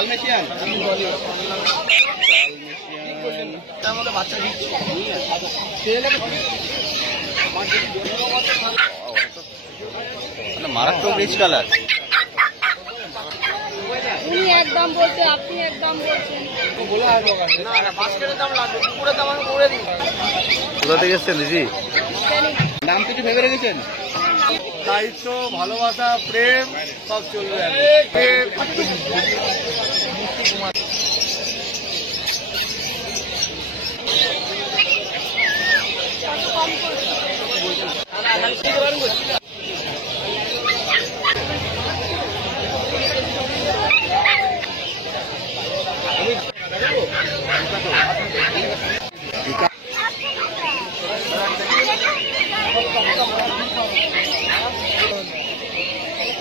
Dalmatian বাচ্চা মারাত্মক rich colour. উনি একদম বলছে, আপনি একদম বলছেন। কোথা থেকে এসছেন দিদি? নাম কিছু ভেবে রেখেছেন? দায়িত্ব, ভালোবাসা, প্রেম সব চলবে।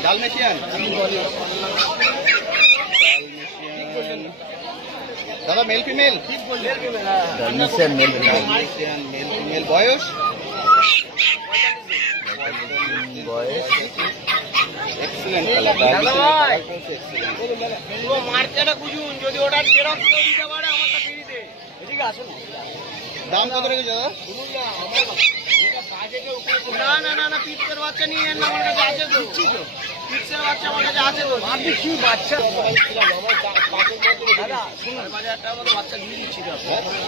ডালমেশিয়ান দাদা, male female? Dalmatian male female. বয়স? Excellent colour. দাম কত রেখেছে দাদা? না পিপসের বাচ্চা নিয়ে নেন না, আমার কাছে আছে তো। পিপসের বাচ্চা আমার কাছে আছে তো। আপনি কি বাচ্চা? দাদা 5,000 টাকার মতো বাচ্চা দিয়ে দিচ্ছি তো।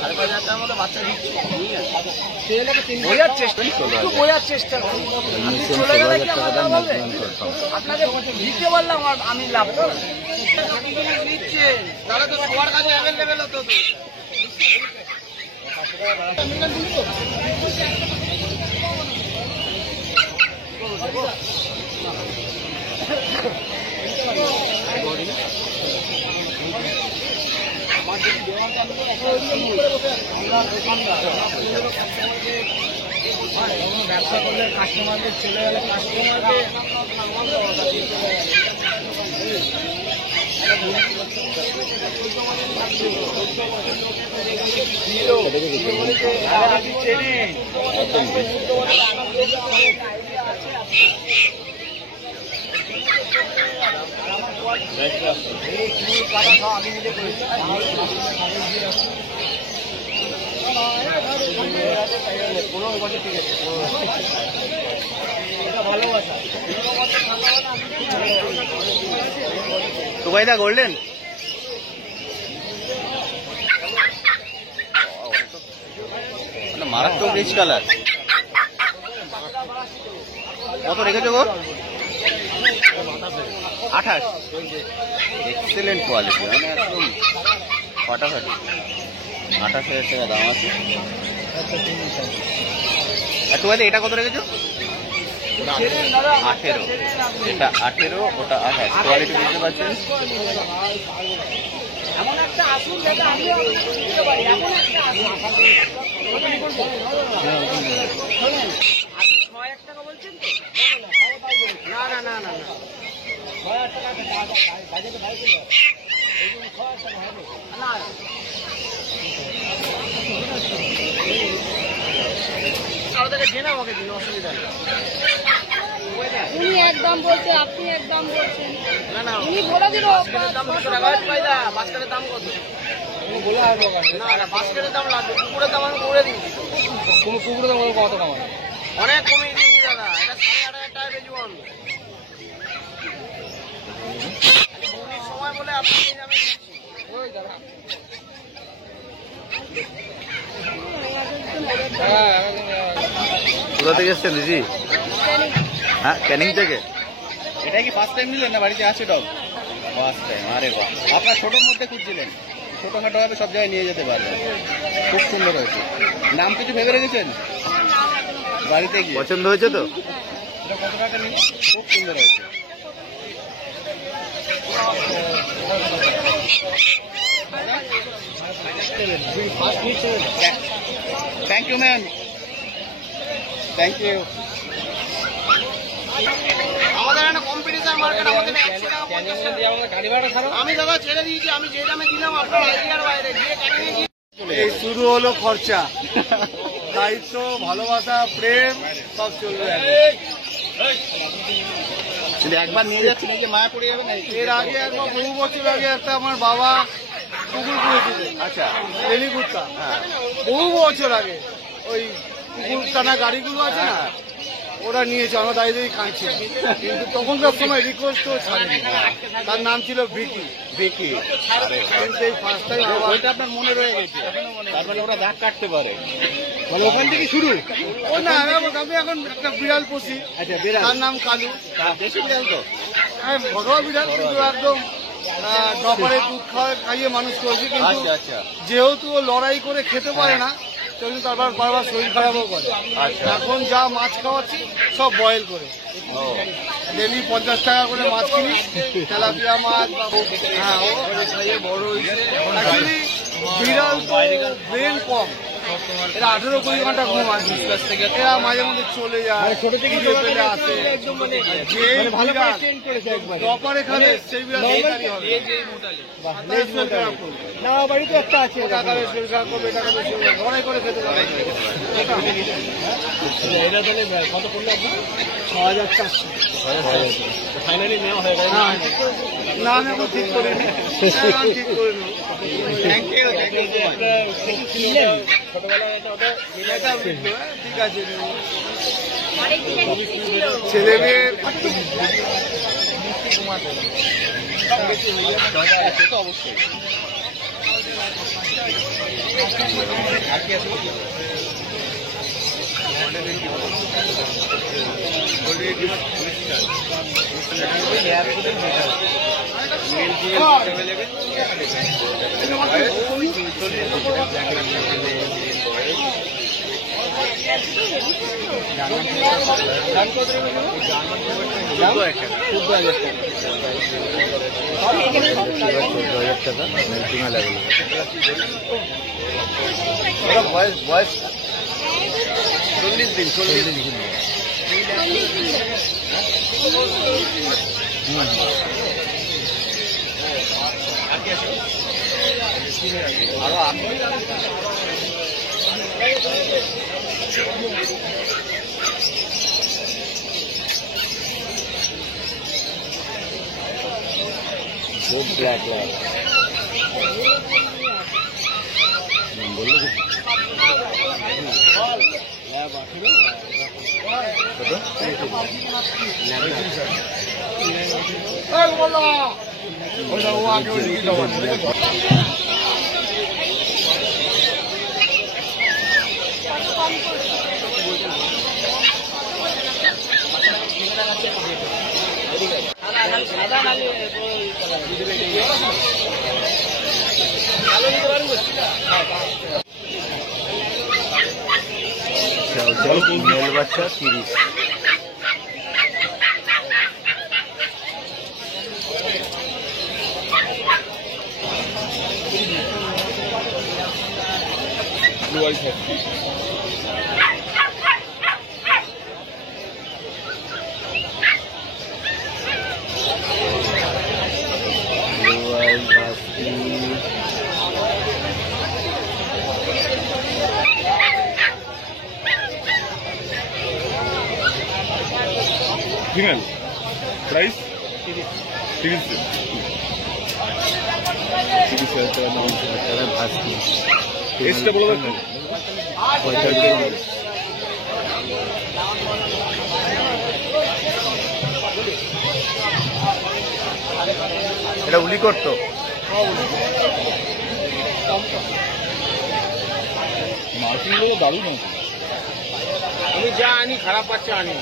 5,000 টাকার মতো বাচ্চা দিচ্ছি। বোঝার চেষ্টা, একটু বোঝার চেষ্টা করুন। চলে গেলে কি আপনাকে দিতে বললাম আমি লাভ করব। নিচ্ছে তাহলে তো সবার কাছে অ্যাভেলেবেল হতো তো। ব্যবসা করলে কাস্টমারদের ছেলে গেলে কাস্টমারকে আমি নিজে করেছি। সুবাইদা গোল্ডেন মারাত্মক রিচ কালার। কত রেখেছো গো? 28। এক্সেলেন্ট কোয়ালিটি, মানে একদম ফাটাফাটি। 28,000 টাকা দাম আছে। একটু এটা কত রেখেছো? 18। এটা 18, ওটা 28। কোয়ালিটি বুঝতে পারছেন? এমন একটা আসুন যেটা আমি দিতে পারি। এমন একটা আসুন আপনি 6,000 টাকা বলছেন তো? না 6,000 টাকা বাজেটে ভাই ছিল। এই জন্য 6,000 টাকা হবে না। কাউকে জেনে আমাকে দিন, অসুবিধা নেই। উনি একদম বলছে, আপনি একদম বলছেন। না উনি বলে দিল বাস্কেটের দাম কত? না বাস্কেটের দাম লাগবে, কুকুরের দাম আমি করে দিচ্ছি। কুকুরের দাম কত কমানো? অনেক কমিয়ে দিয়েছি দাদা, এটা 8,500 টাকা কেজি আনবো। সময় বলে আপনি আমি কোথা থেকে এসছেন দিদি? হ্যাঁ, ক্যানিং থেকে। এটা কি ফার্স্ট টাইম নিলেন না বাড়িতে আছে ডগ? First time. আরে বাহ, আপনার ছোটোর মধ্যে খুঁজছিলেন? ছোটোখাটো হবে, সব জায়গায় নিয়ে যেতে পারবেন। খুব সুন্দর হয়েছে। নাম কিছু ভেবে রেখেছেন? বাড়িতে গিয়ে পছন্দ হয়েছে তো? কত টাকা নিন? খুব সুন্দর হয়েছে। Thank you ma'am, thank you. আমাদের একটা কম্পিটিশন মার্কেট, আমাদের 100 টাকা 50 টাকা আমি দাদা ছেড়ে দিয়েছি। আমি যে দামে দিলাম আপনার আইডিয়ার বাইরে দিয়ে এই শুরু হলো খরচা। দায়িত্ব, ভালোবাসা, প্রেম সব চলবে। কিন্তু একবার নিয়ে যাচ্ছি নিজে মায়া পড়ে যাবে না। এর আগে একবার বহু বছর আগে একটা আমার বাবা কুকুর পুষেছিল, আচ্ছা বেলি কুত্তা, হ্যাঁ বহু বছর আগে। ওই কুকুর টানা গাড়িগুলো আছে না, ওরা নিয়েছে, আমরা দাঁড়িয়ে দাঁড়িয়ে কাঁদছি। কিন্তু তখনকার সময় রিকোয়েস্ট তো ছাড়েনি। তার নাম ছিল ভিকি। দেখি আরে কিন্তু এই ফার্স্ট টাইম ওইটা আপনার মনে রয়ে গেছে, তারপরে ওরা দাগ কাটতে পারে। ওখান থেকে শুরু। ও না, আমি এখন একটা বিড়াল পুষি, আচ্ছা বিড়াল, তার নাম কালু। দেশি বিড়াল তো? হ্যাঁ, ভগবা বিড়াল, কিন্তু একদম ডপারে দুধ খাইয়ে মানুষ করেছি। কিন্তু আচ্ছা আচ্ছা যেহেতু ও লড়াই করে খেতে পারে না, সেজন্য তারপর বারবার শরীর খারাপও করে। আচ্ছা। এখন যা মাছ খাওয়াচ্ছি সব বয়েল করে। ও ডেলি 50 টাকা করে মাছ কিনি, তেলাপিয়া মাছ বা হ্যাঁ, ও খাইয়ে বড় হয়েছে। অ্যাকচুয়ালি বিড়াল তো ব্রেন কম, এরা 18-20 ঘন্টা ঘুমায়। এরা মাঝে মধ্যে চলে যায়, ছোট থেকে পেলে আসে। যে ডপারে খাবে সেই বিড়াল শিকারি হবে। তার শরীর খারাপ করবে। বাড়িতে একটা আছে এটা খাবে, শরীর খারাপ করবে, এটা খাবে, লড়াই করে খেতে পারে। এটা তাহলে কত পড়লো আপনার? 6400। ফাইনালি নেওয়া হয়ে গেছে। না, আমি এখন ঠিক করিনি, এখন ঠিক করিনি। Thank you thank you. ছোটবেলায় ওটা এটা বুঝলো, হ্যাঁ, ঠিক আছে। ছেলে মেয়ে সে তো অবশ্যই। বয়স 40 দিন। মেল বাচ্চা 30। ফিমেল প্রাইস 30 এজটা বলে দেন। এটা উলি করতো। মার্কিন গুলো দারুণ আছে। আমি যা আনি খারাপ পাচ্ছে আনি।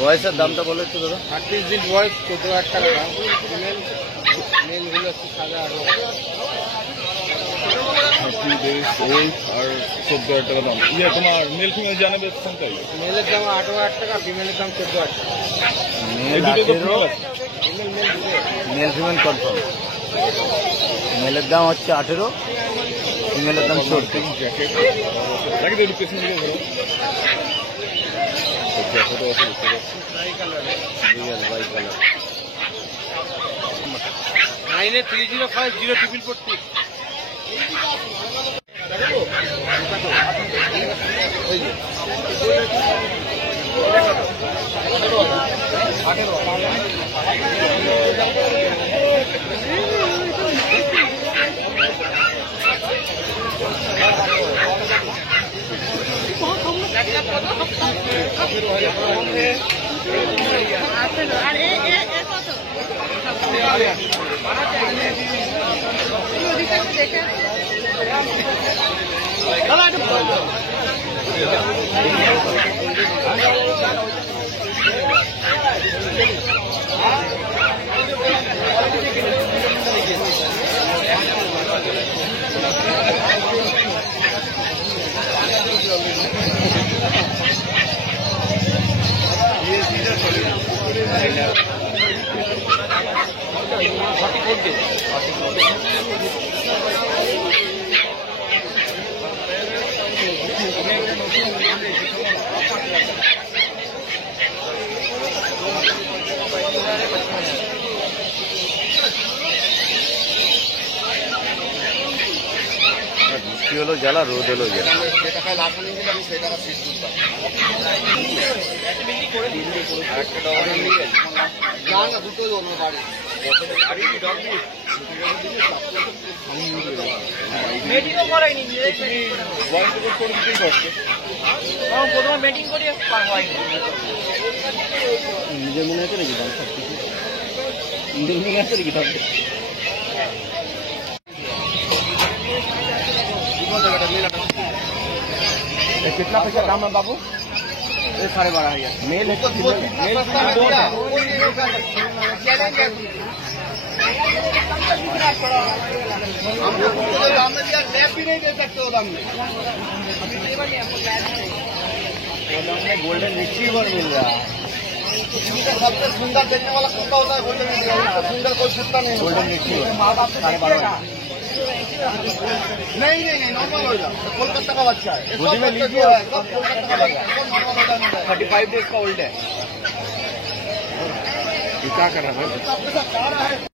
বয়সের দামটা বলে একটু দাদা। 38 দিন বয়স, 14,000 টাকা দাম। মেলগুলো একটু সাদা আরো। 30 days old আর 14,000 টাকা দাম। ইয়ে তোমার মেল ফিমেল জানাবে কোনটাই? মেলের দাম 8,000 টাকা, ফিমেলের দাম 14,000 টাকা। এই দুটো তো ফিমেল আছে। Male female confirm. মেলের দাম হচ্ছে 18, ফিমেলের দাম 14। জ্যাকেট জ্যাকেট একটু পেছন দিকে ধরো। জ্যাকেটও আছে বুঝতে পারছি। By colour. 9305 044 আর এ কত? দেখে বৃষ্টি হলো জ্বালা, রোদ হলো জ্বালা। যে টাকায় লাভ নিয়ে গেলে আমি সেই টাকা ফিস করতাম। না না, দুটোই অন্য বাড়ি। মিটিংও করাইনি, প্রথমে মিটিং করিয়ে হয়নি। নিজের মনে আছে নাকি নিজের মনে আছে নাকি তাহলে कितना पैसा दाम है बाबू? 12,500। मेल है तो मेल नहीं दे सकते हो हमने गोल्डन रिट्रीवर मिल रहा है। सबसे सुंदर देखने वाला कुत्ता होता है गोल्डन रिट्रीवर। सुंदर कोई कुत्ता नहीं। गोल्डन रिट्रीवर नहीं नहीं नहीं, नॉर्मल होगा। कोलकाता का बच्चा है। गोदी में लीजिए, सब कोलकाता का बच्चा है। सब नॉर्मल होता है। 35 डेज का ओल्ड है। क्या कर रहा है?